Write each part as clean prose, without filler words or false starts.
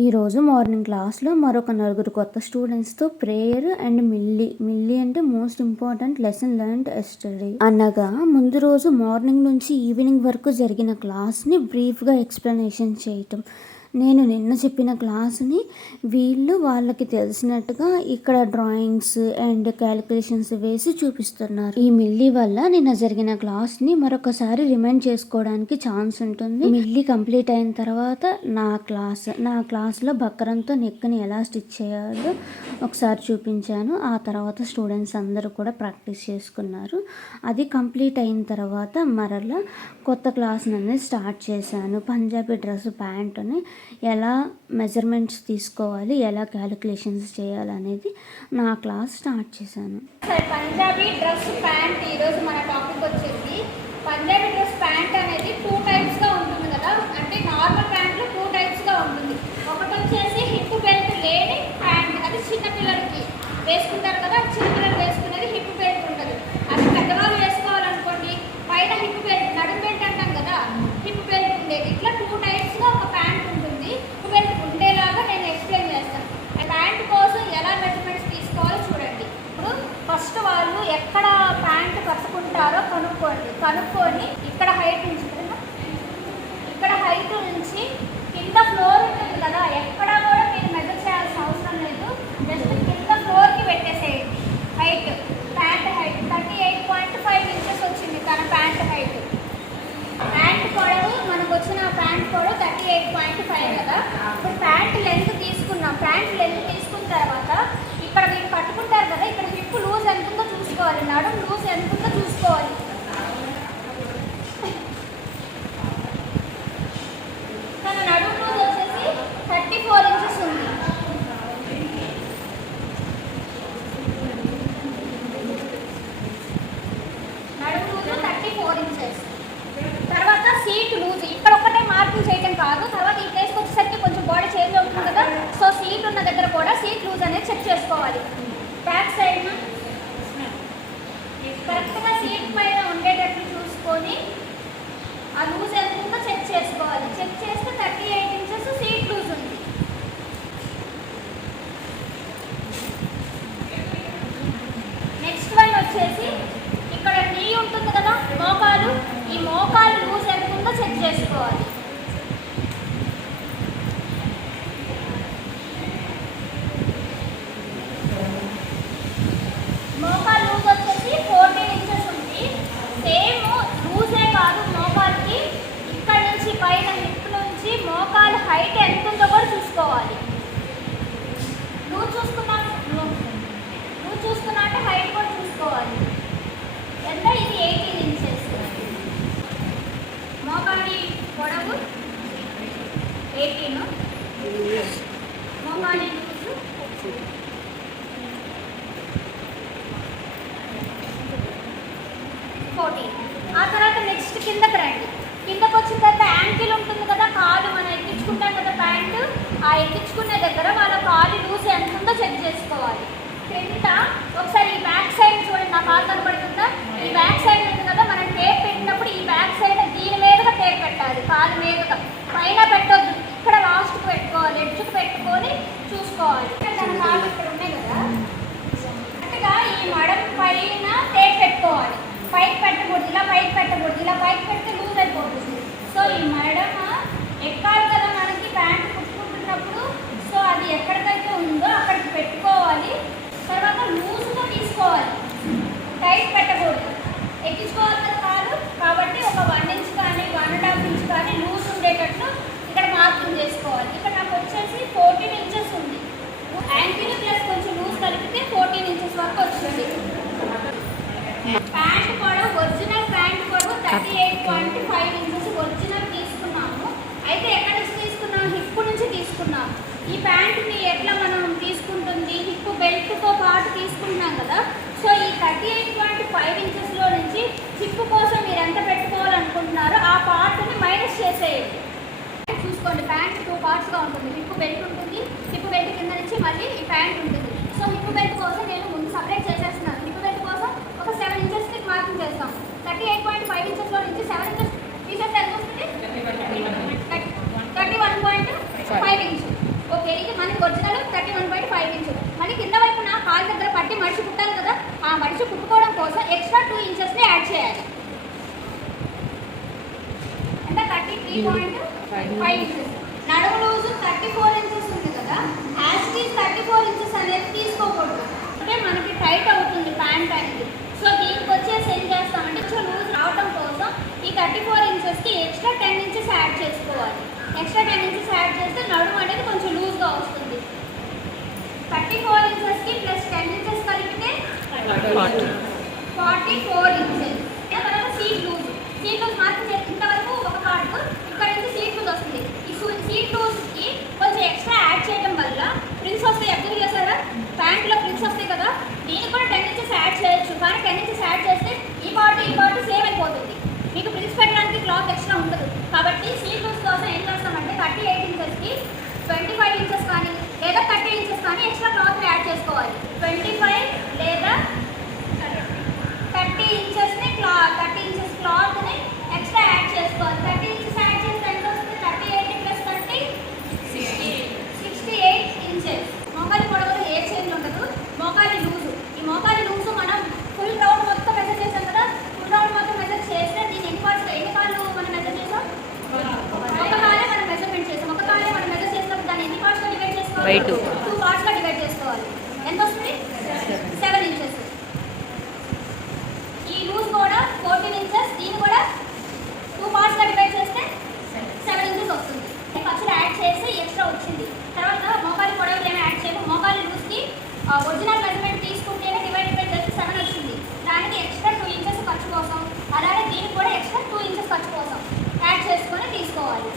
ఈరోజు మార్నింగ్ క్లాస్లో మరొక నలుగురు కొత్త స్టూడెంట్స్తో ప్రేయర్ అండ్ మిల్లీ అంటే most important lesson learned yesterday అనగా ముందు రోజు మార్నింగ్ నుంచి ఈవినింగ్ వరకు జరిగిన క్లాస్ని బ్రీఫ్గా ఎక్స్ప్లెనేషన్ చేయటం. నేను నిన్న చెప్పిన క్లాస్ని వీళ్ళు వాళ్ళకి తెలిసినట్టుగా ఇక్కడ డ్రాయింగ్స్ అండ్ క్యాలిక్యులేషన్స్ వేసి చూపిస్తున్నారు. ఈ మిల్లీ వల్ల నిన్న జరిగిన క్లాస్ని మరొకసారి రిమైండ్ చేసుకోవడానికి ఛాన్స్ ఉంటుంది. మిల్లీ కంప్లీట్ అయిన తర్వాత నా క్లాస్లో బక్రంతో నెక్ని ఎలా స్టిచ్ చేయాలో ఒకసారి చూపించాను. ఆ తర్వాత స్టూడెంట్స్ అందరూ కూడా ప్రాక్టీస్ చేసుకున్నారు. అది కంప్లీట్ అయిన తర్వాత మరలా కొత్త క్లాస్ అనేది స్టార్ట్ చేశాను. పంజాబీ డ్రెస్ ప్యాంటుని ఎలా మెజర్మెంట్స్ తీసుకోవాలి, ఎలా క్యాలిక్యులేషన్స్ చేయాలి అనేది నా క్లాస్ స్టార్ట్ చేశాను. పంజాబీ డ్రెస్ ప్యాంట్ ఈరోజు మన టాపిక్ వచ్చేసి పంజాబీ డ్రెస్ ప్యాంట్ అనేది 2 టైప్స్గా ఉంటుంది కదా. అంటే నార్మల్ ప్యాంట్లో 2 టైప్స్గా ఉంటుంది. ఒకటి వచ్చేసి హిప్ బెల్ట్ లేని ప్యాంట్, అది చిన్నపిల్లలకి వేసుకుంటారు కదా. చిన్నపిల్లలు వేసుకునేది హిప్ బెల్ట్ ఉంటుంది. అది పెద్దవాళ్ళు వేసుకోవాలనుకోండి పైన హిప్ బెల్ట్, నడుం బెల్ట్ అంటాం కదా, హిప్ బెల్ట్ ఉండేది. ఇట్లా 2 టైప్స్గా ఒక ప్యాంట్ ఉంటుంది. హిప్ బెల్ట్ ఉండేలాగా నేను ఎక్స్ప్లెయిన్ చేస్తాను. ప్యాంట్ కోసం ఎలా మెజర్మెంట్స్ తీసుకోవాలో చూడండి. ఇప్పుడు ఫస్ట్ వాళ్ళు ఎక్కడ ప్యాంట్ కట్టుకుంటారో కనుక్కొని ఇక్కడ హైట్ నుంచి కింద ఫ్లోర్ ఉంటుంది కదా, ఎక్కడ కూడా మీరు మెజర్ చేయాల్సిన అవసరం లేదు. జస్ట్ కింద ఫ్లోర్కి పెట్టేసేయండి. హైట్, ప్యాంట్ హైట్ 38.5 ఇంచెస్ వచ్చింది తన ప్యాంట్ హైట్. ప్యాంట్ పొడవు మనకు వచ్చిన ప్యాంట్ పొడవు 38.5 కదా. ఇప్పుడు ప్యాంట్ లెంత్ తీసుకున్నాం. ప్యాంట్ లెంత్ తీసుకున్న తర్వాత ఇక్కడ మీరు కట్టుకుంటారు కదా, ఇక్కడ హిప్ లూజ్ ఎంత ఉందో చూసుకోవాలి, నడుం లూజ్ ఎంత ఉందో చూసుకోవాలి. తన నడుం లూజ్ వచ్చేసి 34 ఇంచెస్ ఉంది. నడుం లూజ్ 34 ఇంచెస్. తర్వాత సీట్ లూజ్, ఇక్కడ ఒక్కటే మార్పులు చేయడం కాదు, తర్వాత ఈ ప్లేస్కి వచ్చేసరికి కొంచెం బాడీ చేంజ్ అవుతుంది కదా. సో సీట్ ఉన్న దగ్గర కూడా సీట్ లూజ్ అనేది చెక్ చేసుకోవాలి. బ్యాక్ సైడ్ కరెక్ట్గా సీట్ పైన ఉండేటట్లు చూసుకొని ఆ లూజ్ ఎంత ఉందో చెక్ చేసుకోవాలి. చెక్ చేస్తే 38 ఇంచెస్ సీట్ లూజ్ ఉంది. నెక్స్ట్ వన్ వచ్చేసి ఇక్కడ నీ ఉంటుంది కదా, మోకాలు, ఈ మోకాలు లూజ్ ఎంత ఉందో చెక్ చేసుకోవాలి. మోకాలు లూజ్ వచ్చేసి 14 ఇంచెస్ ఉంది. సేమ్ లూజే కాదు, మోకాలుకి ఇక్కడ నుంచి పైన హిప్ నుంచి మోకాలు హైట్ ఎంత ఉందో కూడా చూసుకోవాలి. లూజ్ చూసుకున్నా అంటే హైట్ కూడా చూసుకోవాలి. ఎంత? ఇది 18 ఇంచెస్. మోకాలి పొడవు 18, మోకాలి లూజు 14. ఆ తర్వాత నెక్స్ట్ కిందకి రండి. కిందకు వచ్చిన తర్వాత యాంకిల్ ఉంటుంది కదా, కాలు మనం ఎక్కించుకుంటాం కదా ప్యాంటు, ఆ ఎక్కించుకునే దగ్గర వాళ్ళ కాలు లూజ్ ఎంత ఉందో చెక్ చేసుకోవాలి. కింద ఒకసారి ఈ బ్యాక్ సైడ్ చూడండి, నా కాలు కనబడుతుందా? ఈ బ్యాక్ సైడ్ ఉంది కదా, మనం టేప్ పెట్టినప్పుడు ఈ బ్యాక్ సైడ్ దీని మీదుగా టేప్ పెట్టాలి, కాలు మీదుగా. పైన పెట్టొద్దు, ఇక్కడ లాస్ట్కి పెట్టుకోవాలి, ఎడ్జ్కి పెట్టుకొని చూసుకోవాలి. తన కాలు ఇక్కడ ఉన్నాయి కదా, కరెక్ట్గా ఈ మడం పైన టేప్ పెట్టుకోవాలి. పైకి పెట్టకూడదు, ఇలా పైకి పెట్టకూడదు, ఇలా పైకి పెడితే లూజ్ అయిపోతుంది. సో ఈ మడమ ఎక్కాలి కదా మనకి ప్యాంట్ కుట్టుకుంటున్నప్పుడు. సో అది ఎక్కడికైతే ఉందో అక్కడికి పెట్టుకోవాలి. తర్వాత లూజ్గా తీసుకోవాలి, టైట్ పెట్టకూడదు. ఎక్కించుకోవాలి కదా కాదు, కాబట్టి ఒక 1 ఇంచ్ కానీ 1.5 ఇంచ్ కానీ లూజ్ ఉండేటట్లు ఇక్కడ మార్కింగ్ చేసుకోవాలి. ఇక్కడ నాకు వచ్చేసి 14 ఇంచెస్ ఉంది. యాంకిల్ ప్లస్ కొంచెం లూజ్ కలిపితే 14 ఇంచెస్ వరకు వచ్చింది. ప్యాంట్ పొడవు, ఒరిజినల్ ప్యాంట్ పొడవు 38.5 ఇంచెస్ ఒరిజినల్ తీసుకున్నాము. అయితే ఎక్కడి నుంచి తీసుకున్నాము? హిప్ నుంచి తీసుకున్నాము. ఈ ప్యాంట్ని ఎట్లా మనం తీసుకుంటుంది, హిప్ బెల్ట్తో పాటు తీసుకుంటున్నాం కదా. సో ఈ 38.5 ఇంచెస్లో నుంచి హిప్ కోసం మీరు ఎంత పెట్టుకోవాలనుకుంటున్నారో ఆ పార్ట్ని మైనస్ చేసేయండి. చూసుకోండి, ప్యాంట్ 2 పార్ట్స్గా ఉంటుంది. హిప్ బెల్ట్ ఉంటుంది, హిప్ బెల్ట్ కింద నుంచి మళ్ళీ ఈ ప్యాంట్ ఉంటుంది. సో హిప్ బెల్ట్ కోసం నేను ముందు సపరేట్ చేసేస్తున్నాను. హిప్ బెల్ట్ కోసం ఒక 7 ఇంచెస్కి మార్కింగ్ చేస్తాం. 38.5 ఇంచెస్లో నుంచి 7 ఇంచెస్ తీసేస్తే ఎంత వస్తుంది? 31.5 ఇంచ్. Original 31.5 inch. మళ్ళీ కింద వైపున కాలు దగ్గర పట్టి మడిచి కుట్టాలి కదా, ఆ మడిచి కుట్టుకోవడం కోసం ఎక్స్ట్రా 2 ఇంచెస్ని యాడ్ చేయాలి. ఎంత 33.5 ఇంచెస్. నడుము లూజు 34 ఇంచెస్ ఉంది కదా, యాజ్ ఇట్ ఈస్ 34 ఇంచెస్ అనేది తీసుకోకూడదు, అంటే మనకి టైట్ అవుతుంది ప్యాంట్ అనేది. సో దీనికి వచ్చేసి ఏం చేస్తామంటే కొంచెం లూజ్ రావడం కోసం ఈ 34 ఇంచెస్కి ఎక్స్ట్రా 10 ఇంచెస్ యాడ్ చేసుకోవాలి. ఎక్స్ట్రా 10 ఇంచెస్ యాడ్ చేస్తే నడుము అనేది కొంచెం లూజ్గా వస్తుంది. 34 ఇంచెస్కి ప్లస్ 10 ఇంచెస్ కలిపితే 44 ఇంచెస్. తర్వాత సీట్ లూజ్ మాత్రం ఇంతవరకు ఒక పార్ట్, ఇక్కడ నుంచి సీట్ లూజ్ వస్తుంది. ఈ సీట్ లూజ్కి కొంచెం ఎక్స్ట్రా యాడ్ చేయడం వల్ల ప్రిన్స్ వస్తాయి. అబ్జర్వ్ చేస్తారా, ప్యాంట్లో ప్రిన్స్ వస్తాయి కదా, దీనికి కూడా 10 ఇంచెస్ యాడ్ చేయొచ్చు. కానీ 10 ఇంచెస్ యాడ్ చేస్తే ఈ పార్ట్ సేవ్ అయిపోతుంది, మీకు ప్రిన్స్ పెట్టడానికి క్లాత్ ఎక్స్ట్రా ఉండదు. కాబట్టి సీట్ లూజ్ కోసం ఏం చేస్తామంటే 38 ఇంచెస్కి 25 ఇంచెస్ కానీ లేదా 30 ఇంచెస్ కానీ ఎక్స్ట్రా క్లాత్ యాడ్ చేసుకోవాలి. 25 లేదా 30 ఇంచెస్ని 30 ఇంచెస్ క్లాత్ని ఎక్స్ట్రా యాడ్ చేసుకోవాలి. 30 ఇంచెస్ యాడ్ చేస్తే ఎంత వస్తుంది? 38 ప్లస్ 30 68 ఇంచెస్. మోకాలి పొడవులో ఏ చేంజ్ ఉండదు. మోకాలి లూజు, ఈ మోకాలి లూజు మనం ఫుల్ రౌండ్ మొత్తం మెజర్ చేసాం కదా, ఫుల్ రౌండ్ మొత్తం మెజర్ చేస్తే దీని ఎన్ని కాళ్ళు మనం మెజర్ చేసాం? ఒక కాలే మనం మెజర్మెంట్ చేసాం. ఒక కాలే మనం మెజర్ చేసినప్పుడు దాన్ని ఎన్ని పార్ట్స్గా డివైడ్ చేసుకోవాలి? 2 పార్ట్స్గా డివైడ్ చేసుకోవాలి. ఎంత వస్తుంది? 7 ఇంచెస్. ఈ లూజ్ కూడా 14 ఇంచెస్, దీన్ని కూడా 2 పార్ట్స్గా డివైడ్ చేస్తే 7 ఇంచెస్ వస్తుంది. ఖర్చులు యాడ్ చేసి ఎక్స్ట్రా వచ్చింది. తర్వాత మోకాలి పొడవులు ఏమైనా యాడ్ చేయము. మోకాలి లూజ్కి ఒరిజినల్ మెజర్మెంట్ తీసుకుంటేనే డివైడెడ్ బై 7 వచ్చింది. దానికి ఎక్స్ట్రా 2 ఇంచెస్ ఖర్చు కోసం, అలాగే దీనికి కూడా ఎక్స్ట్రా 2 ఇంచెస్ ఖర్చు కోసం యాడ్ చేసుకొని తీసుకోవాలి.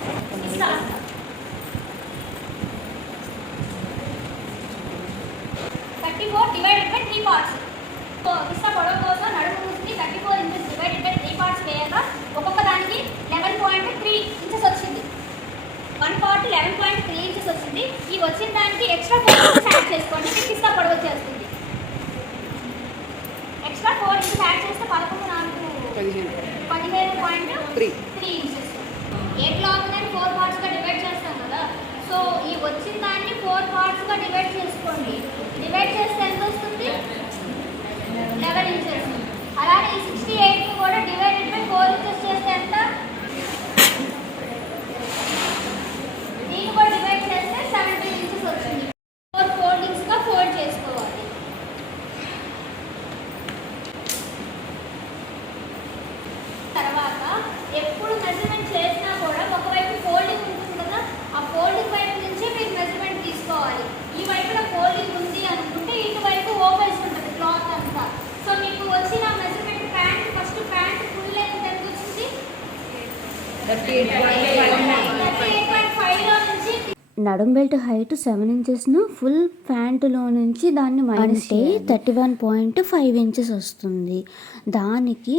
34 డివైడెడ్ బై 3 పార్ట్స్. కిస్తా పొడవు కోసం నడుము లూజ్కి 34 ఇంచెస్ డివైడెడ్ బై 3 పార్ట్స్ వేయగా ఒక్కొక్క దానికి 11.3 ఇంచెస్ వచ్చింది. 1 పార్ట్ 11.3 ఇంచెస్ వచ్చింది. ఈ వచ్చిన దానికి ఎక్స్ట్రా 4 ఇంచెస్ యాడ్ చేసుకోండి, మీకు కిస్తా పొడవు వచ్చేస్తుంది. ఎక్స్ట్రా 4 ఇంచెస్ యాడ్ చేస్తే 15.3 ఇంచెస్. ఏ క్లాత్ నేను 4 పార్ట్స్గా డివైడ్ చేస్తాం కదా, సో ఈ వచ్చిన దాన్ని 4 పార్ట్స్గా డివైడ్ చేసుకోండి. డివైడ్ చేస్తే ఎంత వస్తుంది? 11 ఇంచెస్. అలాగే ఈ 68 కూడా డివైడెడ్ బై 4 ఇంచెస్ చేస్తే ఎంత? దీన్ని కూడా డివైడ్ చేస్తే 17 ఇంచెస్ వచ్చింది. 4 ఫోల్డింగ్స్గా ఫోల్డ్ చేసుకోవాలి. తర్వాత ఎప్పుడు మెజర్మెంట్ చేసినా కూడా ఒకవైపు ఫోల్డింగ్ ఉంటుంది కదా, ఆ ఫోల్డింగ్ వైపు నుంచే మీరు మెజర్మెంట్ తీసుకోవాలి. ఈ వైపున ఫోల్డింగ్ ఉంది అనుకుంటే ఇటువైపు ఓపెన్స్ ఉంటుంది క్లాత్ అంతా. సో మీకు వచ్చిన measurement pant first pant full length ఎంత వచ్చింది? 38.5లో నుంచి నడుం బెల్ట్ హైట్ 7 ఇంచెస్ను ఫుల్ ప్యాంటులో నుంచి దాన్ని అంటే 31.5 ఇంచెస్ వస్తుంది. దానికి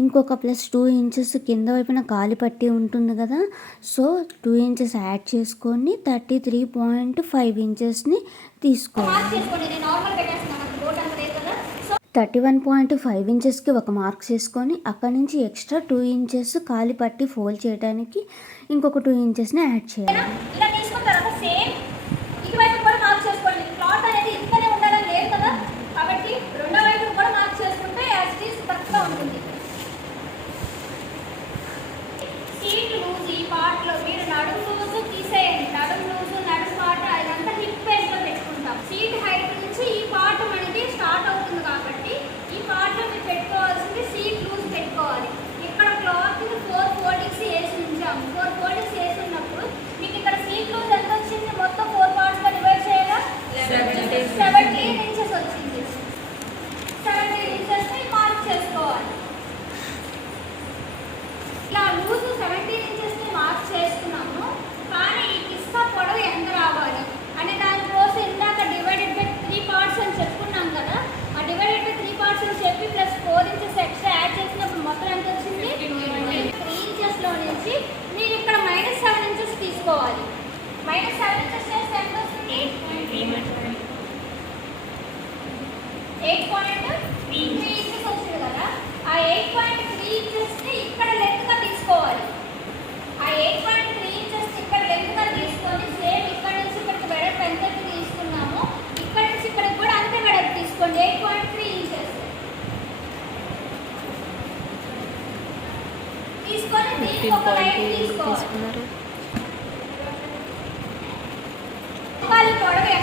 ఇంకొక ప్లస్ 2 ఇంచెస్ కింద వైపున కాలి పట్టి ఉంటుంది కదా, సో 2 ఇంచెస్ యాడ్ చేసుకొని 33.5 ఇంచెస్ని తీసుకోవాలి. 31.5 ఇంచెస్కి ఒక మార్క్ చేసుకొని అక్కడి నుంచి ఎక్స్ట్రా 2 ఇంచెస్ కాలి పట్టి ఫోల్డ్ చేయడానికి ఇంకొక 2 ఇంచెస్ని యాడ్ చేయాలి. ఇలా తీసుకున్న తర్వాత సేమ్ ఇటువైపు కూడా మార్క్ చేసుకోండి. క్లాత్ అనేది ఇంతనే ఉండాలని లేదు కదా, కాబట్టి రెండో వైపు కూడా మార్క్ చేసుకుంటే యాజ్ ఇట్ ఈస్ కరెక్ట్గా ఉంటుంది. సీట్ లూజ్ ఈ పార్ట్లో మీరు నడుము లూజు తీసేయండి. నడుము లూజు నడుము పార్ట్ అదంతా హిప్ పేజ్లో పెట్టుకుంటాం. సీట్ హైట్ నుంచి ఈ పార్ట్ మనకి స్టార్ట్ అవుతుంది కాబట్టి ఈ పార్ట్లో మీరు పెట్టుకోవాల్సింది సీట్ లూజ్ పెట్టుకోవాలి. ఇక్కడ క్లాత్ 4 ఫోల్డింగ్స్ వేసి ఉంచాము. 4 ఫోల్డింగ్స్ వేసి ఉన్నప్పుడు మీకు ఇక్కడ సీట్ లూజ్ ఎంత వచ్చింది? మొత్తం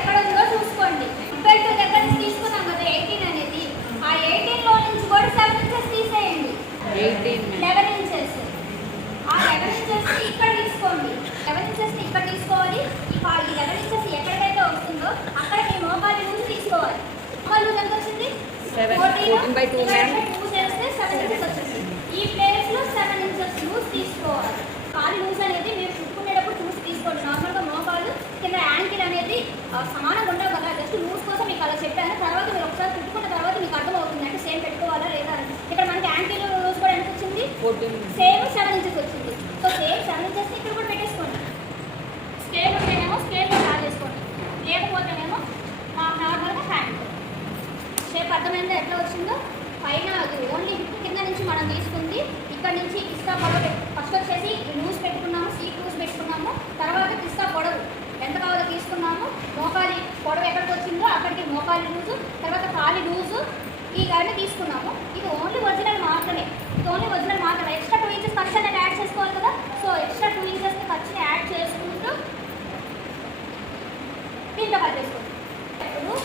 ఎక్కడ ఉందో చూసుకోండి. బెల్ట్ దగ్గర నుంచి తీసుకున్నాం కదా 18 అనేది, ఆ 18లో నుంచి కూడా 7 ఇంచెస్ తీసేయండి. 11 ఇంచెస్, ఆ 11 ఇంచెస్ ఇక్కడ తీసుకోండి. 11 ఇంచెస్ ఇక్కడ తీసుకోవాలి. ఈ 11 ఇంచెస్ ఎక్కడికైతే వస్తుందో అక్కడ మీ మోకాలు నుంచి తీసుకోవాలి. మోకాలు ఎంత వచ్చింది? 14/2 చేస్తే 7 ఇంచెస్ వచ్చింది. ఈ ప్లేస్ లో 7 ఇంచెస్ లూజ్ తీసుకోవాలి. కాలు లూజ్ అనేది మీరు చుట్టుకునేటప్పుడు చూసి తీసుకోండి. నార్మల్గా మోకాలు కింద యాంకిల్ అనేది సమానంగా ఉండవు కదా, జస్ట్ లూజ్ కోసం మీకు అలా చెప్పాను. తర్వాత మీరు ఒకసారి చుట్టుకున్న తర్వాత మీకు అర్థమవుతుంది అంటే సేమ్ పెట్టుకోవాలా లేదా అని. ఇక్కడ మనకి యాంకిల్ లూజ్ కూడా ఎంత వచ్చింది? సేమ్ 7 ఇంచెస్ వచ్చింది. సో సేమ్ 7 ఇంచెస్ ఇక్కడ కూడా పెట్టేసుకోండి. స్కేల్ ఉంటేనేమో స్కేల్ డ్రా చేసుకోండి, లేకపోతేనేమో నార్మల్గా హ్యాండ్ షేప్. అర్థమైందా ఎట్లా వచ్చిందో? పైన అది ఓన్లీ హిప్ కింద నుంచి మనం తీసుకుంది. ఇక్కడ నుంచి కిస్తా పొడవు ఫస్ట్ వచ్చేసి లూజ్ పెట్టుకున్నాము, సీట్ లూజ్ పెట్టుకున్నాము. తర్వాత కిస్తా పొడవు ఎంత కావాలో తీసుకున్నాము. మోకాలి పొడవు ఎక్కడికి వచ్చిందో అక్కడికి మోకాలి లూజు, తర్వాత కాలి లూజు ఈ గారిని తీసుకున్నాము. ఇది ఓన్లీ ఒరిజినల్ మాత్రమే, ఇది ఓన్లీ ఒరిజినల్ మాత్రమే. ఎక్స్ట్రా 2 ఇంచెస్ ఖర్చు అనేది యాడ్ చేసుకోవాలి కదా. సో ఎక్స్ట్రా 2 ఇంచెస్ ఖర్చుని యాడ్ చేసుకుంటూ దీంట్లో కలిపేసుకోండి. ఇప్పుడు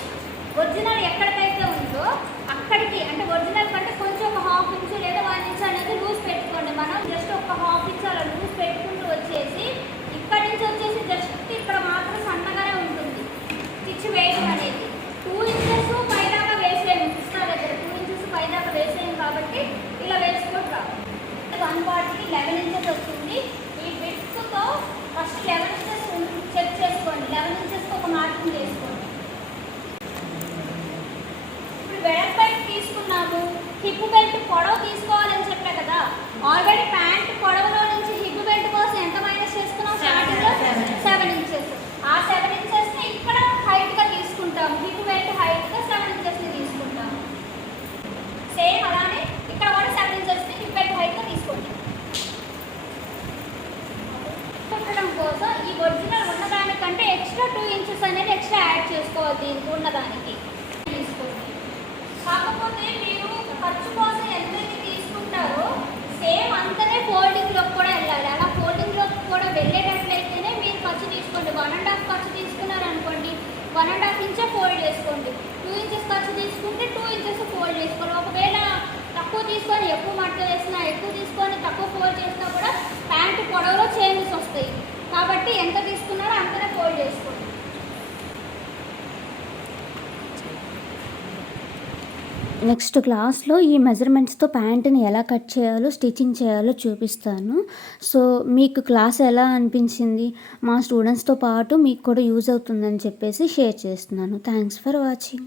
ఒరిజినల్ ఎక్కడికైతే ఉందో అక్కడికి, అంటే ఒరిజినల్ కంటే కొంచెం ఒక 1/2 ఇంచు లేదా 1 ఇంచు అనేది లూజ్ పెట్టుకోండి. మనం జస్ట్ ఒక 1/2 ఇంచు అలా లూజ్ పెట్టుకుంటూ వచ్చేసి ఇక్కడి నుంచి వచ్చేసి జస్ట్ ఇక్కడ మాత్రం సన్నగానే ఉంటుంది స్టిచ్ వేయడం అనేది. 2 ఇంచెస్ పైదాకా వేసేయండి. సిస్టా దగ్గర 2 ఇంచెస్ పైదాకా వేసేయండి కాబట్టి ఇలా వేసుకోవట్రా. 140కి 11 ఇంచెస్ వస్తుంది. ఈ బిట్స్తో ఫస్ట్ 11 ఇంచెస్ చెక్ చేసుకోండి. 11 ఇంచెస్కి ఒక మార్కింగ్ చేసుకోండి. బెల్ట్ తీసుకున్నాము, హిప్ బెల్ట్ పొడవు తీసుకోవాలని చెప్పా కదా. ఆల్రెడీ ప్యాంట్ పొడవులో నుంచి హిప్ బెల్ట్ కోసం ఎంత మైనస్ చేసుకున్నాం? స్టార్టింగ్లో 7 ఇంచెస్. ఆ 7 ఇంచెస్ని ఇక్కడ హైట్గా తీసుకుంటాము. హిప్ బెల్ట్ హైట్గా 7 ఇంచెస్ని తీసుకుంటాము. సేమ్ అలానే ఇక్కడ కూడా 7 ఇంచెస్ని హిప్ బెల్ట్ హైట్గా తీసుకోండి. కుట్టడం కోసం ఈ ఒరిజినల్ ఉన్నదానికంటే ఎక్స్ట్రా 2 ఇంచెస్ అనేది ఎక్స్ట్రా యాడ్ చేసుకోవాలి దీనికి ఉన్నదానికి. కాకపోతే మీరు ఖర్చు కోసం ఎంతైతే తీసుకుంటారో సేమ్ అంతనే ఫోల్డింగ్లోకి కూడా వెళ్ళాలి. అలా ఫోల్డింగ్లోకి కూడా వెళ్ళేటట్లయితేనే మీరు ఖర్చు తీసుకోండి. 1.5 ఖర్చు తీసుకున్నారనుకోండి, 1.5 ఇంచే ఫోల్డ్ చేసుకోండి. 2 ఇంచెస్ ఖర్చు తీసుకుంటే 2 ఇంచెస్ ఫోల్డ్ చేసుకోండి. ఒకవేళ తక్కువ తీసుకొని ఎక్కువ మడత వేసినా, ఎక్కువ తీసుకొని తక్కువ ఫోల్డ్ చేసినా కూడా ప్యాంటు పొడవులో చేంజెస్ వస్తాయి. కాబట్టి ఎంత తీసుకున్నారో అంతనే ఫోల్డ్ చేసుకోండి. నెక్స్ట్ క్లాస్లో ఈ మెజర్మెంట్స్తో ప్యాంట్ని ఎలా కట్ చేయాలో, స్టిచ్చింగ్ చేయాలో చూపిస్తాను. సో మీకు క్లాస్ ఎలా అనిపించింది, మా స్టూడెంట్స్తో పాటు మీకు కూడా యూజ్ అవుతుందని చెప్పేసి షేర్ చేస్తున్నాను. Thanks for watching.